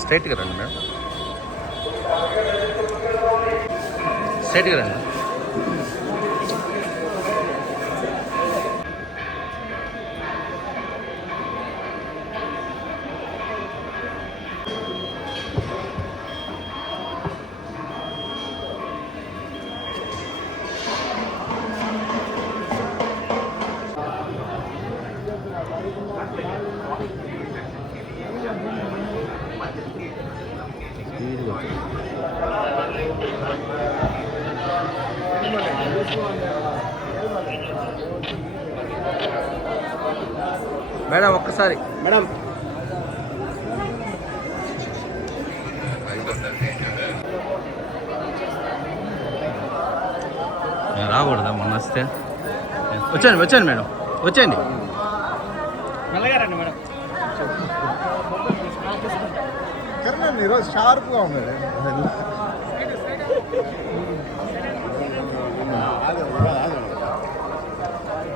స్ట్రైట్గా రండి మేడం, స్ట్రైట్గా రండి. మేడం ఒక్కసారి మేడం రాకూడదా మొన్న వస్తే? వచ్చాను మేడం, వచ్చేయండి. మేడం ఈరోజు షార్ప్గా ఉన్నాడు.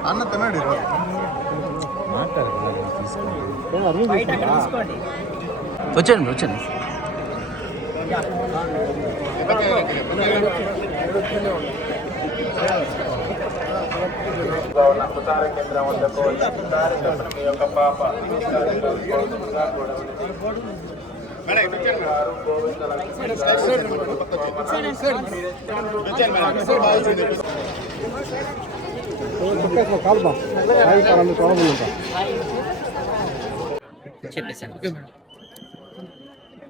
అన్న తిన్నాడు ఈరోజు. వచ్చాను. కేంద్రం వద్దకు యొక్క పాప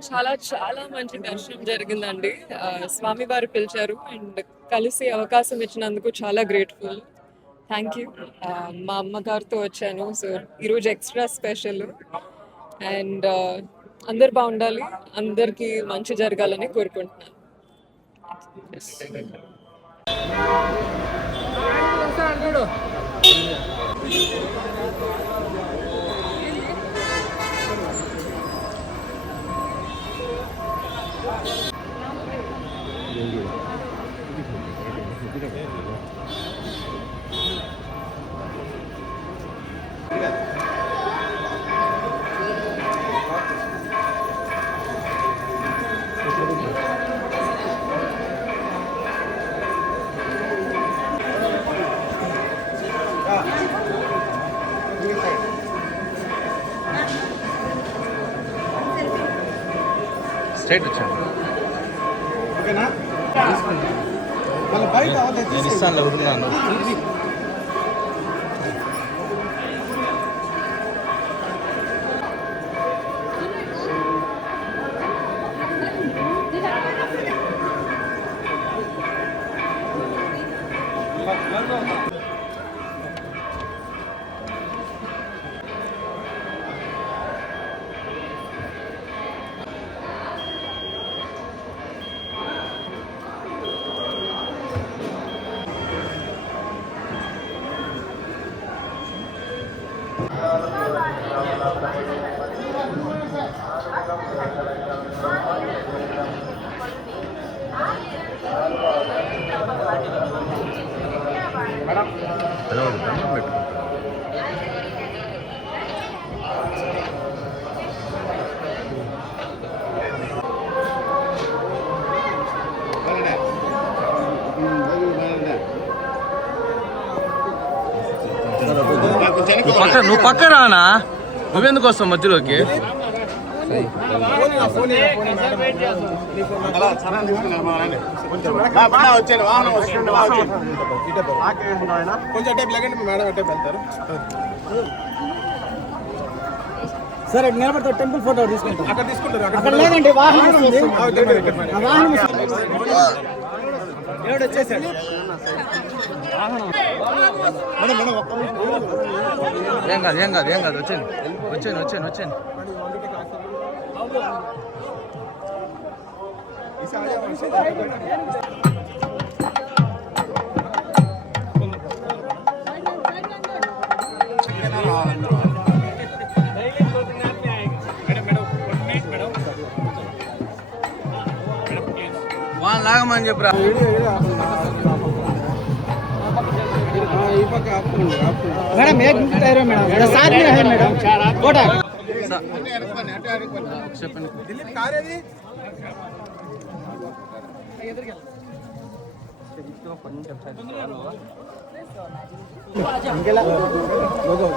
చాలా చాలా మంచి దర్శనం జరిగిందండి. స్వామి వారు పిలిచారు అండ్ కలిసి అవకాశం ఇచ్చినందుకు చాలా గ్రేట్ఫుల్. Thank you. మా అమ్మగారితో వచ్చాను, సో ఈరోజు ఎక్స్ట్రా స్పెషల్. అండ్ అందరు బాగుండాలి, అందరికీ మంచి జరగాలని కోరుకుంటున్నాను. స్ట్రైట్ వచ్చాను. నేను ఇస్తాను వదులున్నాను. నువ్వు పక్క రానా, నువ్వెందుకు వస్తావు మధ్యలోకి? సరే నిలబడతారు, టెంపుల్ ఫోటో తీసుకుంటాం. అక్కడ తీసుకుంటారు, అక్కడ లేదండి వాహనం వచ్చేసాడు. ఏం కాదు వచ్చాను. వాళ్ళ లాగమని చెప్పురా. मैडम एक मिनट ठहरो मैडम मेरा साथ में है मैडम फोटो చెప్పండి ఇంకెలా లోగో